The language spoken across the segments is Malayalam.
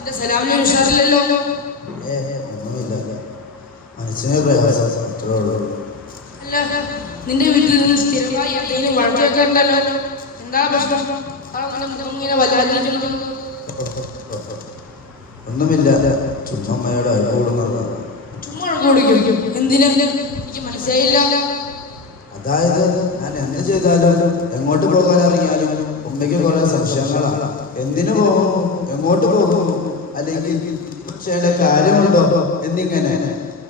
എന്റെ സലാമിന് ഉഷാറില്ലല്ലോ. ഒന്നുമില്ല, മനസ്സിനെ പ്രയാസം അത്രേ ഉള്ളൂ. അല്ല, നിന്റെ വീട്ടിൽ നിന്ന് സ്ഥിരമായി എന്തെങ്കിലും വഴക്കൊക്കെ ഉണ്ടല്ലോ, എന്താ പ്രശ്നം? ഇങ്ങനെ വല്ലാതിരിക്കുന്നു. ഒന്നുമില്ല, ചുമ്മമ്മയുടെ അയൽക്കൂടുന്നത്. ചുമ്മാ കുടിക്കും. എന്തിനാ? എനിക്ക് മനസ്സിലായില്ല. അതായത് ഞാൻ എന്ത് ചെയ്താലും എങ്ങോട്ട് പോകാൻ ഇറങ്ങിയാലും ഉമ്മയ്ക്ക് കുറെ സംശയങ്ങളാണ്. എന്തിനു പോകും, എങ്ങോട്ട് പോകും, അല്ലെങ്കിൽ ചെയ്യേണ്ട കാര്യമുണ്ടോ എന്നിങ്ങനെ.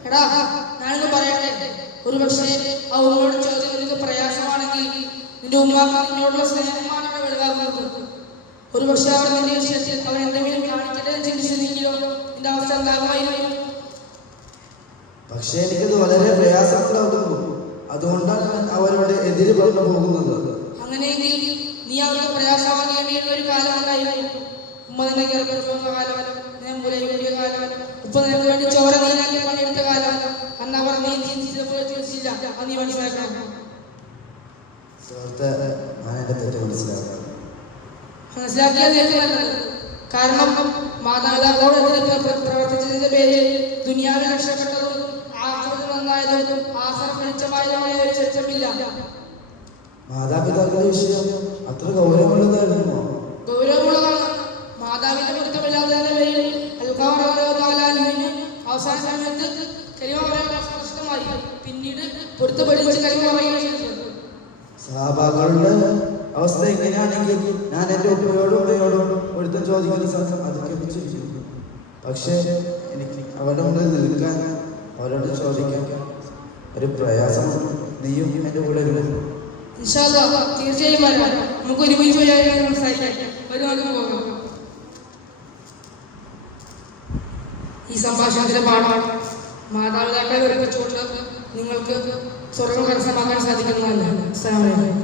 എടാ, ഞാനൊന്ന് പറയട്ടെ. ഒരു പക്ഷേ ആ ഉമ്മയോട് ചോദ്യം നിനക്ക് പ്രയാസമാണെങ്കിൽ നിന്റെ ഉമ്മാക്ക് നിന്നോടുള്ള സ്നേഹമാണ് അവിടെ വലുതാകുന്നത്. ഒരു പക്ഷേ അവർ നിന്റെ വിഷയത്തിൽ അവർ എന്തെങ്കിലും കാണിക്കട്ടെ ചിന്തിച്ചിരുന്നെങ്കിലോ നിന്റെ അവസ്ഥ എന്താകുമായിരുന്നു? പക്ഷെ എനിക്കത് വളരെ പ്രയാസമുണ്ടാകുന്നു. അതുകൊണ്ടാണ് അവരോട് എതിര് പറഞ്ഞു പോകുന്നത്. അങ്ങനെയെങ്കിൽ നീ അവർക്ക് പ്രയാസമാകേണ്ടിയിരുന്ന ഒരു കാലം ഉണ്ടായിരുന്നു. ഉമ്മ നിനക്ക് ഇറക്കുന്ന കാലം, ഞാൻ മുലയൂട്ടിയ കാലം, ഉപ്പ നിനക്ക് വേണ്ടി ചോര നീരാക്കി പണിയെടുത്ത കാലം. അന്ന് അവർ നീ ചിന്തിച്ചതുപോലെ ചിന്തിച്ചില്ല. അത് നീ മനസ്സിലാക്കണം. മനസ്സിലാക്കിയാൽ നിനക്ക് നല്ലത്. കാരണം മാതാപിതാക്കളോട് പ്രവർത്തിച്ചതിന്റെ പേരിൽ ദുനിയാവിൽ രക്ഷപ്പെട്ടതും ആഖിറത്തിൽ നന്നായതും ആഖിറ വെളിച്ചമായതുമായ ഒരു ചരിത്രമില്ല. മാതാപിതാക്കളുടെ വിഷയം അത്ര ഗൗരവമുള്ളതായിരുന്നു. ഗൗരവമുള്ളതാണ്. മാതാവിന്റെ പൊരുത്തമില്ലാത്തതിന്റെ പേരിൽ അവസാന സമയത്ത് കലിമ പറയാൻ കഷ്ടമായി. പിന്നീട് പൊരുത്തപ്പെടിച്ച് കലിമ പറയുകയും ചെയ്തു. സഹാബാക്കളുടെ അവസ്ഥ എങ്ങനെയാണെങ്കിൽ ഞാൻ എൻ്റെ ഉപ്പയോടും ഉമ്മയോടും ഒരുത്തം ചോദിക്കുന്ന സമയം അതൊക്കെ ചെയ്തു. പക്ഷേ എനിക്ക് അവരുടെ മുന്നിൽ നിൽക്കാൻ, അവരോട് ചോദിക്കാൻ ഒരു പ്രയാസം. നീയും എൻ്റെ കൂടെ തീർച്ചയായും വരാം. നമുക്ക് ഒരുമിച്ച് സംസാരിക്കാം. പോകാം. ഈ സംഭാഷണത്തിന്റെ പാഠമാണ് മാതാപിതാക്കളെ ഒരുമിച്ചുകൊണ്ട് നിങ്ങൾക്ക് സ്വർഗം കരസ്ഥമാക്കാൻ സാധിക്കുന്നതല്ല. അസ്സലാമു അലൈക്കും.